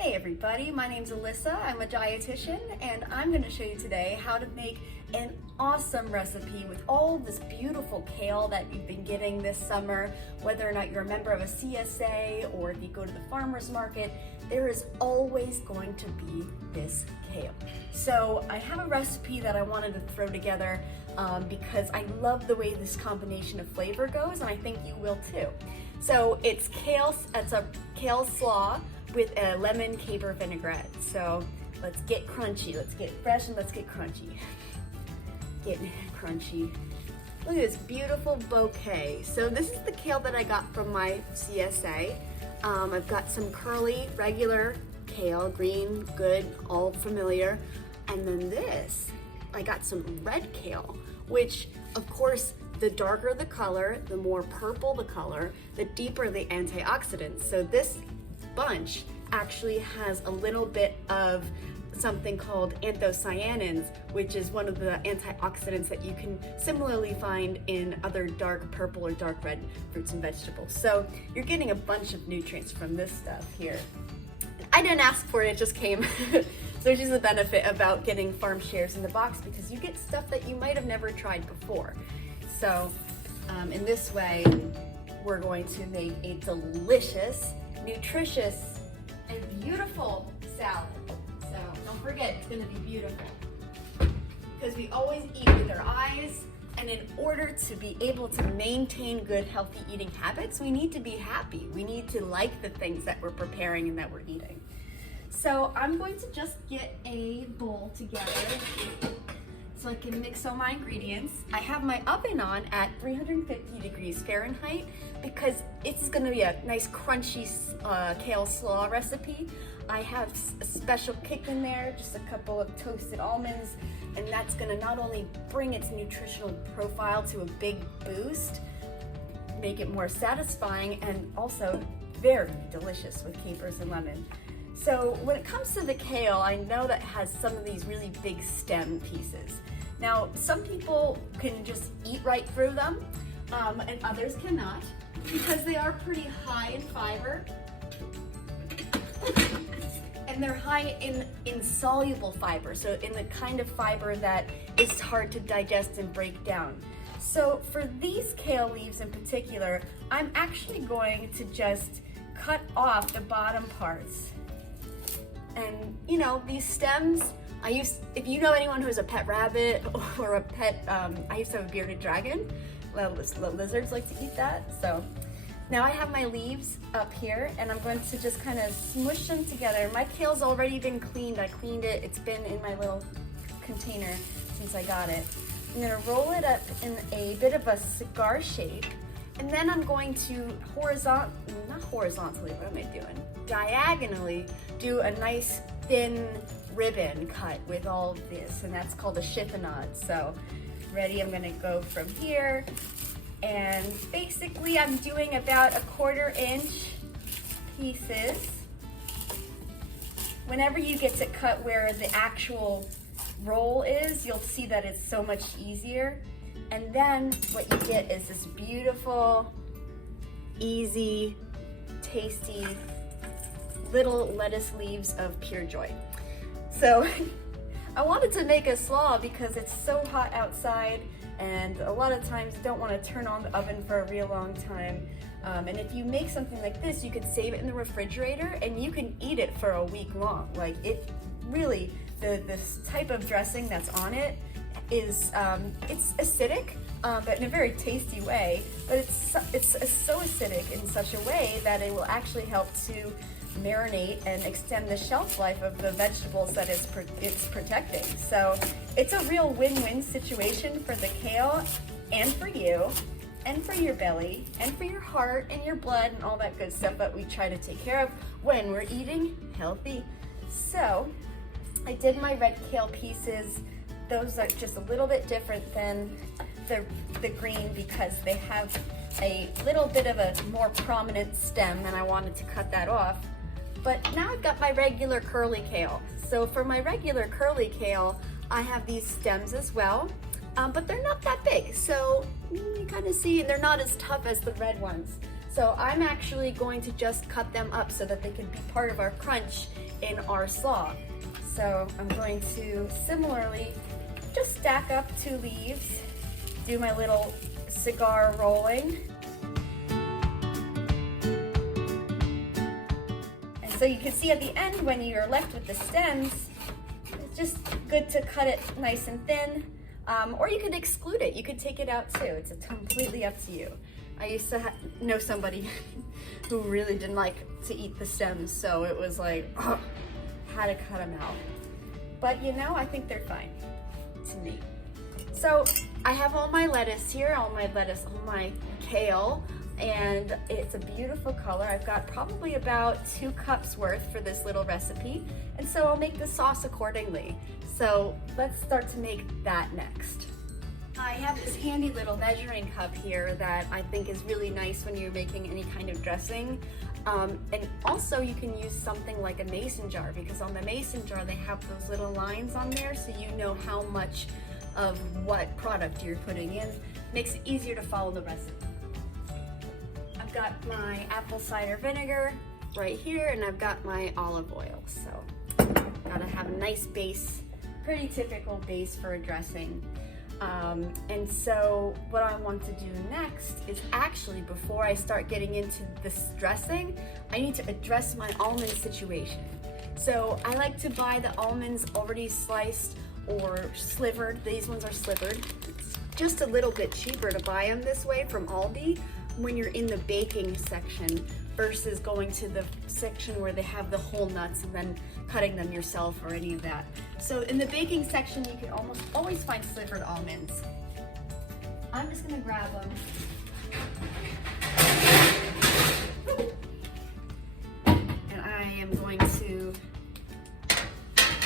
Hey everybody, my name's Alyssa. I'm a dietitian and I'm going to show you today how to make an awesome recipe with all this beautiful kale that you've been getting this summer. Whether or not you're a member of a CSA or if you go to the farmer's market, there is always going to be this kale. So I have a recipe that I wanted to throw together because I love the way this combination of flavor goes, and I think you will too. So it's a kale slaw with a lemon caper vinaigrette. So let's get crunchy, let's get fresh, and let's get crunchy. Getting crunchy. Look at this beautiful bouquet. So this is the kale that I got from my CSA. I've got some curly, regular kale, green, good, all familiar. And then this, I got some red kale, which of course, the darker the color, the more purple the color, the deeper the antioxidants. So this bunch actually has a little bit of something called anthocyanins, which is one of the antioxidants that you can similarly find in other dark purple or dark red fruits and vegetables. So you're getting a bunch of nutrients from this stuff here. I didn't ask for it, it just came. So which is the benefit about getting farm shares in the box, because you get stuff that you might have never tried before. So in this way, we're going to make a delicious, nutritious, and beautiful salad. So don't forget, it's gonna be beautiful. Because we always eat with our eyes, and in order to be able to maintain good, healthy eating habits, we need to be happy. We need to like the things that we're preparing and that we're eating. So I'm going to just get a bowl together so I can mix all my ingredients. I have my oven on at 350 degrees Fahrenheit because it's gonna be a nice crunchy kale slaw recipe. I have a special kick in there, just a couple of toasted almonds, and that's gonna not only bring its nutritional profile to a big boost, make it more satisfying, and also very delicious with capers and lemon. So when it comes to the kale, I know that it has some of these really big stem pieces. Now, some people can just eat right through them, and others cannot, because they are pretty high in fiber. And they're high in insoluble fiber, so in the kind of fiber that is hard to digest and break down. So for these kale leaves in particular, I'm actually going to just cut off the bottom parts. And you know, these stems, if you know anyone who's a pet rabbit or a pet, I used to have a bearded dragon. Lizards like to eat that. So now I have my leaves up here, and I'm going to just kind of smush them together. My kale's already been cleaned. I cleaned it. It's been in my little container since I got it. I'm gonna roll it up in a bit of a cigar shape, and then I'm going to diagonally do a nice thin ribbon cut with all of this, and that's called a chiffonade. So ready, I'm gonna go from here, and basically I'm doing about a 1/4 inch pieces. Whenever you get to cut where the actual roll is, you'll see that it's so much easier. And then what you get is this beautiful, easy, tasty little lettuce leaves of pure joy. So I wanted to make a slaw because it's so hot outside, and a lot of times you don't want to turn on the oven for a real long time. And if you make something like this, you could save it in the refrigerator and you can eat it for a week long. Like, it really, this type of dressing that's on it is, it's acidic, but in a very tasty way, but it's so acidic in such a way that it will actually help to marinate and extend the shelf life of the vegetables that it's protecting. So it's a real win-win situation for the kale, and for you, and for your belly, and for your heart and your blood and all that good stuff that we try to take care of when we're eating healthy. So I did my red kale pieces. Those are just a little bit different than the green because they have a little bit of a more prominent stem, and I wanted to cut that off. But now I've got my regular curly kale. So for my regular curly kale, I have these stems as well, but they're not that big. So you kind of see, and they're not as tough as the red ones. So I'm actually going to just cut them up so that they can be part of our crunch in our slaw. So I'm going to similarly just stack up 2 leaves, do my little cigar rolling. And so you can see at the end when you're left with the stems, it's just good to cut it nice and thin, or you could exclude it. You could take it out too. It's completely up to you. I used to know somebody who really didn't like to eat the stems, so it was like, oh, had to cut them out. But you know, I think they're fine to me. So I have all my lettuce here, all my kale, and it's a beautiful color. I've got probably about 2 cups worth for this little recipe, and so I'll make the sauce accordingly. So let's start to make that next. I have this handy little measuring cup here that I think is really nice when you're making any kind of dressing. And also you can use something like a mason jar, because on the mason jar they have those little lines on there so you know how much of what product you're putting in. Makes it easier to follow the recipe. I've got my apple cider vinegar right here, and I've got my olive oil. So gotta have a nice base, pretty typical base for a dressing. And so what I want to do next is actually, before I start getting into this dressing, I need to address my almond situation. So I like to buy the almonds already sliced or slivered. These ones are slivered. It's just a little bit cheaper to buy them this way from Aldi when you're in the baking section versus going to the section where they have the whole nuts and then cutting them yourself or any of that. So in the baking section, you can almost always find slivered almonds. I'm just gonna grab them. And I am going to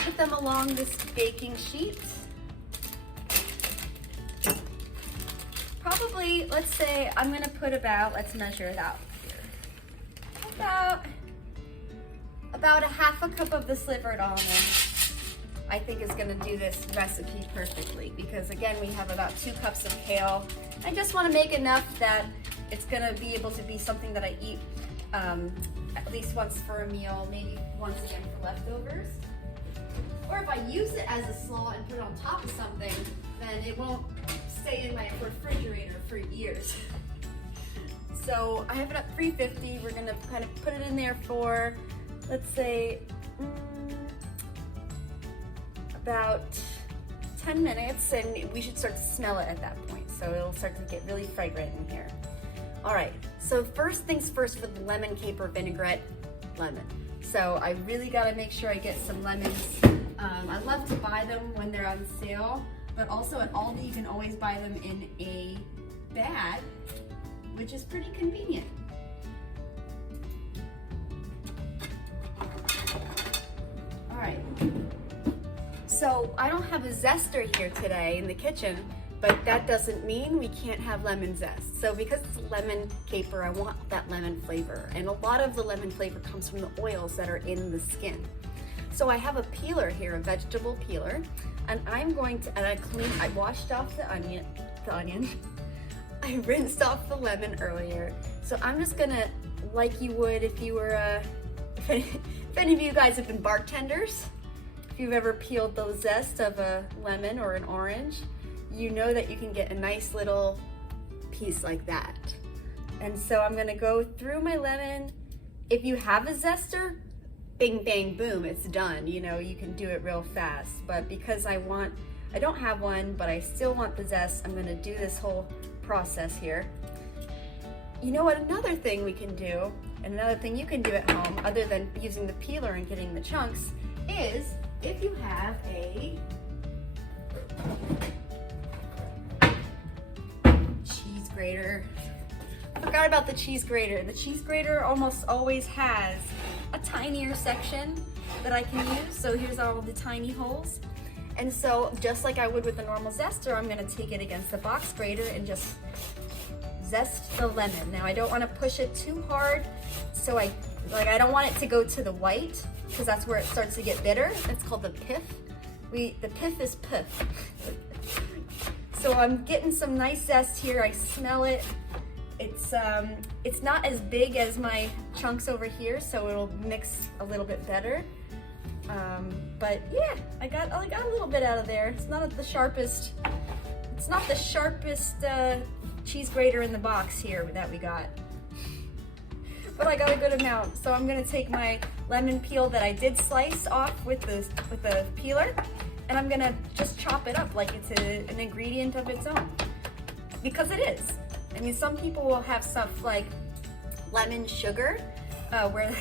put them along this baking sheet. Probably, let's say I'm gonna put about, let's measure it out here. About a half a cup of the slivered almonds, I think is gonna do this recipe perfectly, because again, we have about 2 cups of kale. I just wanna make enough that it's gonna be able to be something that I eat at least once for a meal, maybe once again for leftovers. Or if I use it as a slaw and put it on top of something, then it won't stay in my refrigerator for years. So I have it at 350. We're gonna kind of put it in there for, let's say, about 10 minutes, and we should start to smell it at that point. So it'll start to get really fragrant in here. All right, so first things first for the lemon caper vinaigrette, lemon. So I really gotta make sure I get some lemons. I love to buy them when they're on sale, but also at Aldi you can always buy them in a bag, which is pretty convenient. All right, so I don't have a zester here today in the kitchen, but that doesn't mean we can't have lemon zest. So because it's lemon caper, I want that lemon flavor, and a lot of the lemon flavor comes from the oils that are in the skin. So I have a peeler here, a vegetable peeler, and I'm going to, and I washed off the onion. I rinsed off the lemon earlier. So I'm just gonna, like you would if you were, if any of you guys have been bartenders, if you've ever peeled the zest of a lemon or an orange, you know that you can get a nice little piece like that. And so I'm gonna go through my lemon. If you have a zester, bing, bang, boom, it's done. You know, you can do it real fast. But because I don't have one, but I still want the zest, I'm gonna do this whole process here. You know what, another thing we can do, and another thing you can do at home, other than using the peeler and getting the chunks, is if you have a cheese grater. I forgot about the cheese grater. The cheese grater almost always has a tinier section that I can use. So here's all the tiny holes. And so just like I would with a normal zester, I'm gonna take it against the box grater and just zest the lemon. Now I don't wanna push it too hard, so I don't want it to go to the white, because that's where it starts to get bitter. It's called the pith. The pith is pith. So I'm getting some nice zest here. I smell it. It's not as big as my chunks over here, so it'll mix a little bit better. But yeah, I got a little bit out of there. It's not the sharpest, cheese grater in the box here that we got. But I got a good amount. So I'm gonna take my lemon peel that I did slice off with the peeler, and I'm gonna just chop it up like it's an ingredient of its own. Because it is. I mean, some people will have stuff like lemon sugar, where,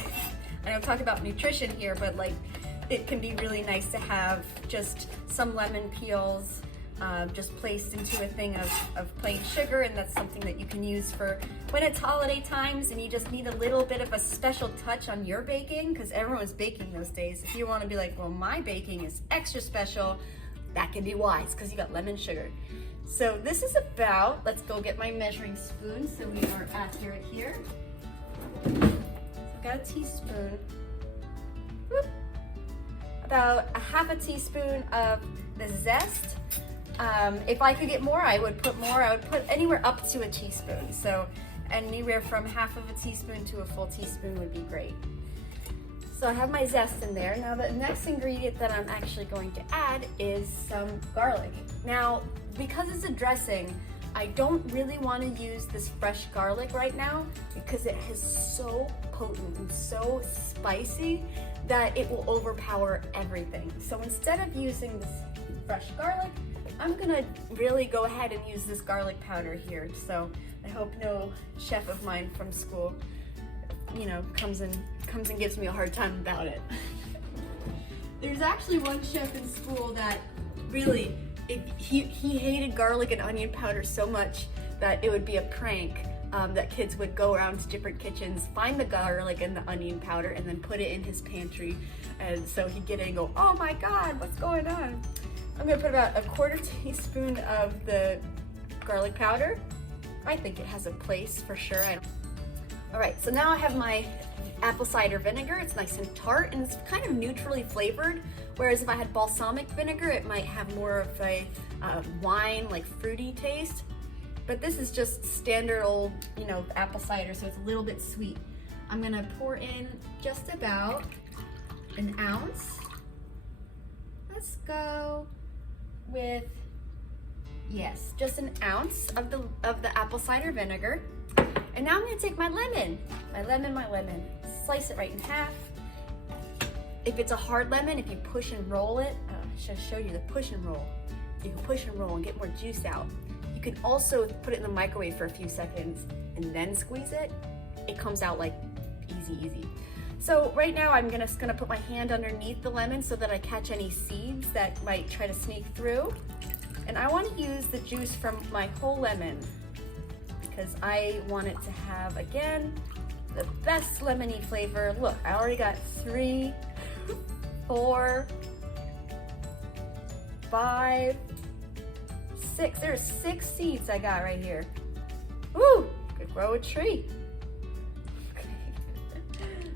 I don't talk about nutrition here, but like, it can be really nice to have just some lemon peels just placed into a thing of plain sugar, and that's something that you can use for when it's holiday times and you just need a little bit of a special touch on your baking, because everyone's baking those days. If you want to be like, well, my baking is extra special, that can be wise because you got lemon sugar. So this is about, let's go get my measuring spoon so we are accurate here. So I've got a teaspoon, whoop, about a half a teaspoon of the zest. If I could get more, I would put more. I would put anywhere up to a teaspoon. So anywhere from half of a teaspoon to a full teaspoon would be great. So I have my zest in there. Now the next ingredient that I'm actually going to add is some garlic. Now, because it's a dressing, I don't really want to use this fresh garlic right now because it is so potent and so spicy that it will overpower everything. So instead of using this fresh garlic, I'm gonna really go ahead and use this garlic powder here. So I hope no chef of mine from school, you know, comes and gives me a hard time about it. There's actually one chef in school that really, he hated garlic and onion powder so much that it would be a prank, that kids would go around to different kitchens, find the garlic and the onion powder, and then put it in his pantry. And so he'd get it and go, oh my God, what's going on? I'm gonna put about a quarter teaspoon of the garlic powder. I think it has a place for sure. All right, so now I have my apple cider vinegar. It's nice and tart and it's kind of neutrally flavored. Whereas if I had balsamic vinegar, it might have more of a wine, like fruity taste. But this is just standard old, you know, apple cider, so it's a little bit sweet. I'm gonna pour in just about an ounce. Let's go with, yes, just an ounce of the apple cider vinegar. And now I'm gonna take my lemon, slice it right in half. If it's a hard lemon, if you push and roll it, I should show you the push and roll. You can push and roll and get more juice out. You can also put it in the microwave for a few seconds and then squeeze it. It comes out like easy. So right now I'm just gonna put my hand underneath the lemon so that I catch any seeds that might try to sneak through. And I wanna use the juice from my whole lemon because I want it to have, again, the best lemony flavor. Look, I already got 3, 4, 5, 6. There's 6 seeds I got right here. Woo, could grow a tree.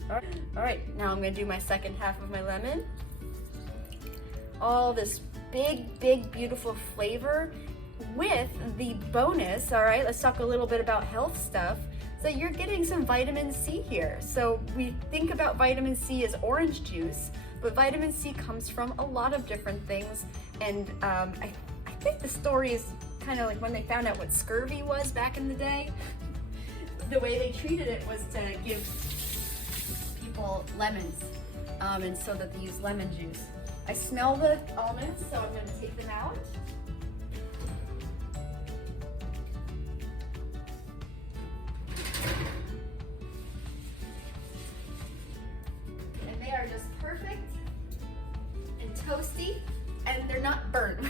All right, now I'm gonna do my second half of my lemon. All this big, beautiful flavor with the bonus, all right, let's talk a little bit about health stuff. So you're getting some vitamin C here. So we think about vitamin C as orange juice, but vitamin C comes from a lot of different things. And I think the story is kind of like when they found out what scurvy was back in the day, the way they treated it was to give people lemons, and so that they use lemon juice. I smell the almonds, so I'm going to take them out. And they are just perfect and toasty, and they're not burnt.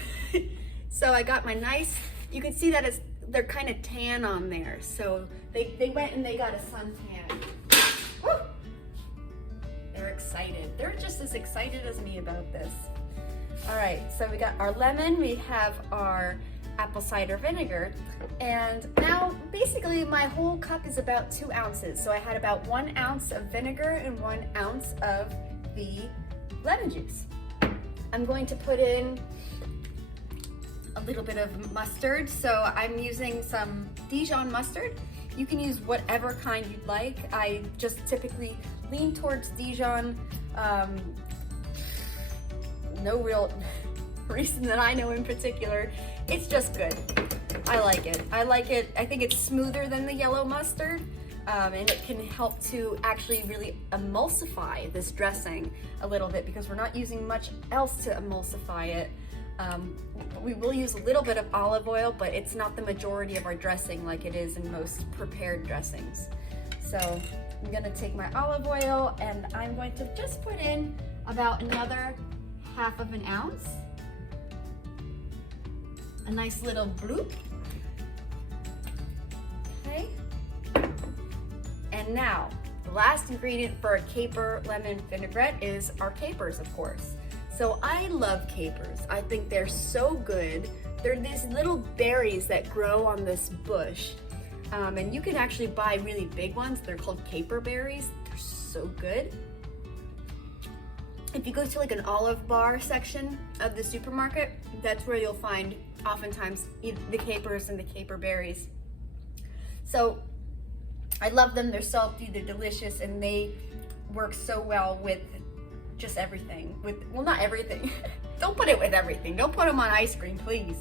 So I got my nice, you can see that they're kind of tan on there. So they went and they got a suntan. Woo! They're excited. They're just as excited as me about this. All right, so we got our lemon, we have our apple cider vinegar, and now basically my whole cup is about 2 ounces. So I had about 1 ounce of vinegar and 1 ounce of the lemon juice. I'm going to put in a little bit of mustard. So I'm using some Dijon mustard. You can use whatever kind you'd like. I just typically lean towards Dijon. no real reason that I know in particular. It's just good. I like it. I like it. I think it's smoother than the yellow mustard, and it can help to actually really emulsify this dressing a little bit because we're not using much else to emulsify it. We will use a little bit of olive oil, but it's not the majority of our dressing like it is in most prepared dressings. So I'm gonna take my olive oil and I'm going to just put in about another 1/2 ounce. A nice little bloop. Okay. And now, the last ingredient for a caper lemon vinaigrette is our capers, of course. So I love capers. I think they're so good. They're these little berries that grow on this bush. And you can actually buy really big ones. They're called caper berries. They're so good. If you go to like an olive bar section of the supermarket, that's where you'll find oftentimes the capers and the caper berries. So I love them. They're salty, they're delicious, and they work so well with just everything. Well, not everything. Don't put it with everything. Don't put them on ice cream, please.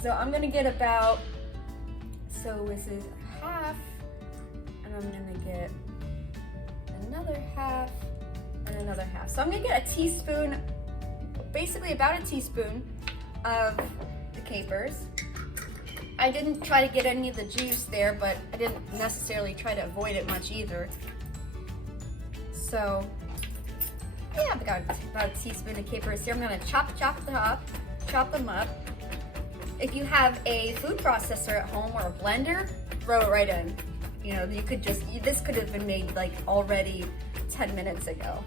So I'm gonna get about, so this is 1/2, and I'm gonna get another 1/2 and another 1/2. So I'm gonna get a teaspoon, basically about a teaspoon of the capers. I didn't try to get any of the juice there, but I didn't necessarily try to avoid it much either. So yeah, I've got about a teaspoon of capers here. I'm gonna chop them up. If you have a food processor at home or a blender, throw it right in. You know, you could just, this could have been made like already 10 minutes ago.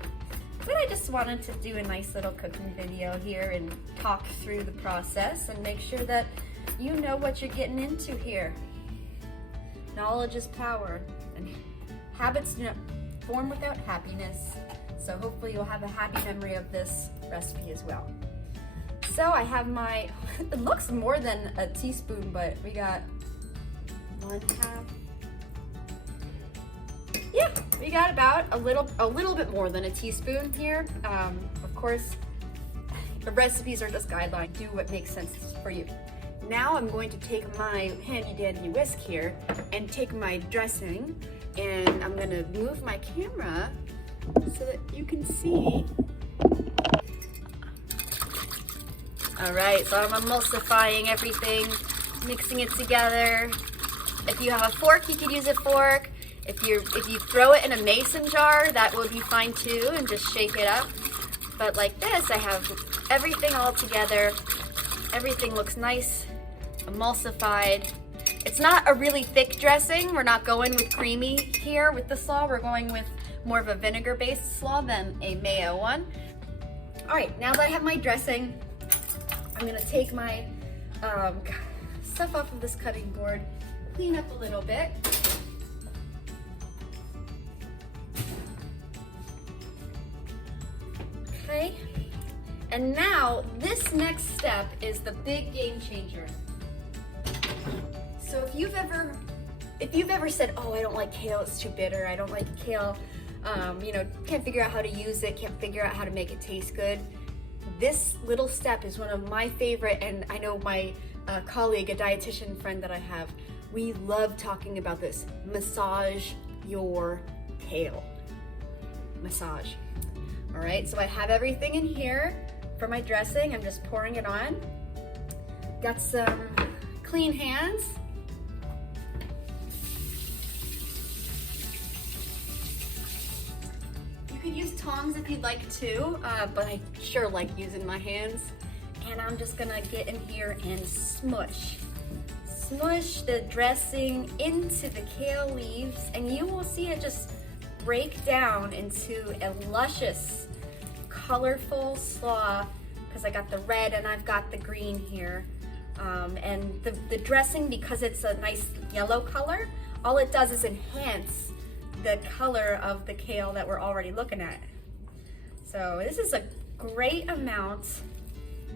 But I just wanted to do a nice little cooking video here and talk through the process and make sure that you know what you're getting into here. Knowledge is power, and habits do not form without happiness. So hopefully you'll have a happy memory of this recipe as well. So I have my, it looks more than a teaspoon, but we got 1/2. Yeah, we got about a little bit more than a teaspoon here. Of course, the recipes are just guidelines. Do what makes sense for you. Now I'm going to take my handy dandy whisk here and take my dressing, and I'm gonna move my camera so that you can see. All right, so I'm emulsifying everything, mixing it together. If you have a fork, you could use a fork. If you throw it in a mason jar, that would be fine too, and just shake it up. But like this, I have everything all together. Everything looks nice, emulsified. It's not a really thick dressing. We're not going with creamy here with the slaw. We're going with more of a vinegar-based slaw than a mayo one. All right, now that I have my dressing, I'm gonna take my stuff off of this cutting board, clean up a little bit. Okay, and now this next step is the big game changer. So if you've ever said, oh, I don't like kale, it's too bitter, I don't like kale, you know, can't figure out how to use it, can't figure out how to make it taste good, this little step is one of my favorite, and I know my colleague, a dietitian friend that I have, we love talking about this. Massage your kale. Massage. All right, so I have everything in here for my dressing. I'm just pouring it on. Got some clean hands. You could use tongs if you'd like to, but I sure like using my hands. And I'm just gonna get in here and smush the dressing into the kale leaves, and you will see it just break down into a luscious, colorful slaw, because I got the red and I've got the green here. And the dressing, because it's a nice yellow color, all it does is enhance the color of the kale that we're already looking at. So this is a great amount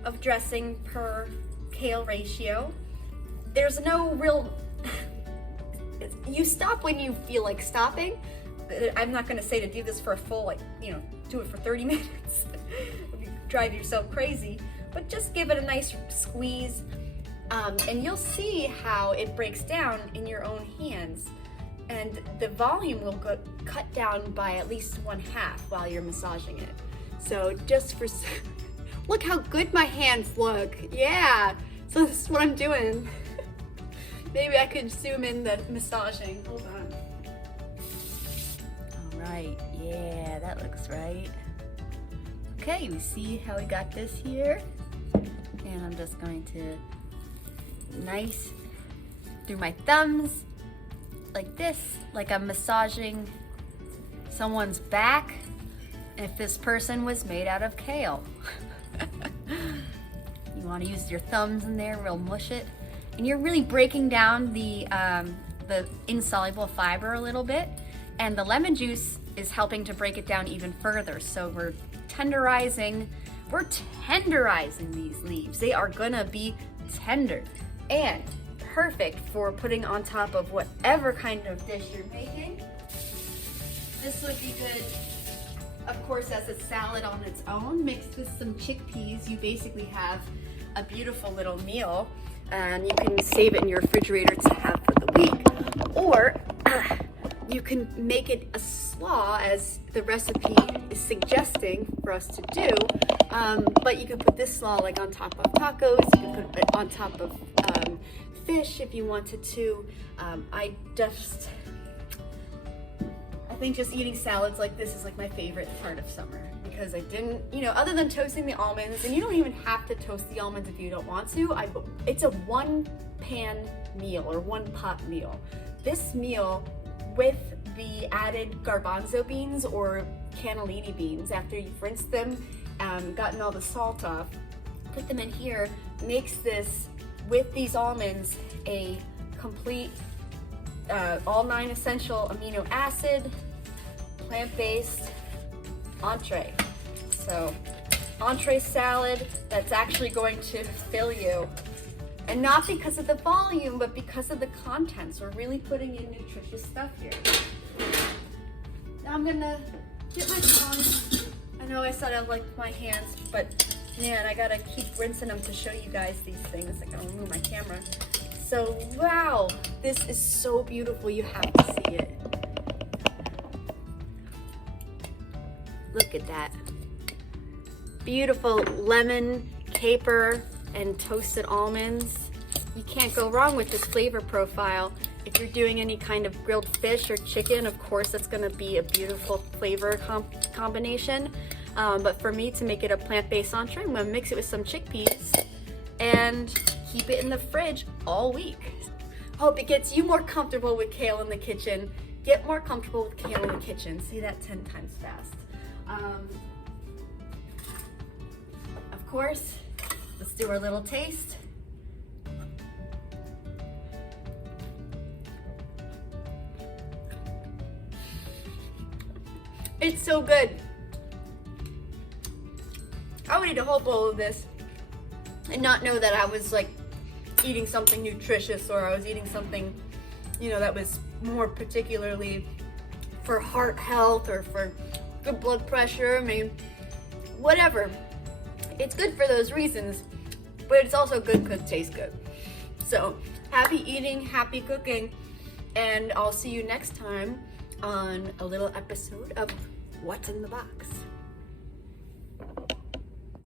of dressing per kale ratio. There's no real, you stop when you feel like stopping. I'm not gonna say to do this for a full, like, you know, do it for 30 minutes. You drive yourself crazy, but just give it a nice squeeze, and you'll see how it breaks down in your own hands. And the volume will cut down by at least 1/2 while you're massaging it. So just for, look how good my hands look. Yeah, so this is what I'm doing. Maybe I could zoom in the massaging. Hold on. All right, yeah, that looks right. Okay, we see how we got this here. And I'm just going to nice through my thumbs like this, like I'm massaging someone's back if this person was made out of kale. You want to use your thumbs in there, real mush it. And you're really breaking down the insoluble fiber a little bit, and the lemon juice is helping to break it down even further. So we're tenderizing these leaves. They are gonna be tender and perfect for putting on top of whatever kind of dish you're making. This would be good, of course, as a salad on its own, mixed with some chickpeas. You basically have a beautiful little meal, and you can save it in your refrigerator to have for the week. Or you can make it a slaw, as the recipe is suggesting for us to do. But you can put this slaw like on top of tacos. You can put it on top of fish if you wanted to. I think just eating salads like this is like my favorite part of summer, because I didn't, other than toasting the almonds, and you don't even have to toast the almonds if you don't want to. It's a one pan meal or one pot meal. This meal with the added garbanzo beans or cannellini beans, after you've rinsed them, gotten all the salt off, put them in here, makes this, with these almonds, a complete all 9 essential amino acid, plant-based entree. So entree salad that's actually going to fill you. And not because of the volume, but because of the contents. We're really putting in nutritious stuff here. Now I'm gonna get my tongs. I know I said I liked my hands, but man, I gotta keep rinsing them to show you guys these things. I gotta move my camera. So wow, this is so beautiful. You have to see it. Look at that. Beautiful lemon, caper, and toasted almonds. You can't go wrong with this flavor profile. If you're doing any kind of grilled fish or chicken, of course, that's gonna be a beautiful flavor combination. But for me, to make it a plant-based entree, I'm gonna mix it with some chickpeas and keep it in the fridge all week. Hope it gets you more comfortable with kale in the kitchen. Get more comfortable with kale in the kitchen. Say that 10 times fast. Of course, let's do our little taste. It's so good. I would eat a whole bowl of this and not know that I was like eating something nutritious, or I was eating something, that was more particularly for heart health or for good blood pressure. I mean, whatever. It's good for those reasons, but it's also good because it tastes good. So happy eating, happy cooking, and I'll see you next time on a little episode of What's in the Box.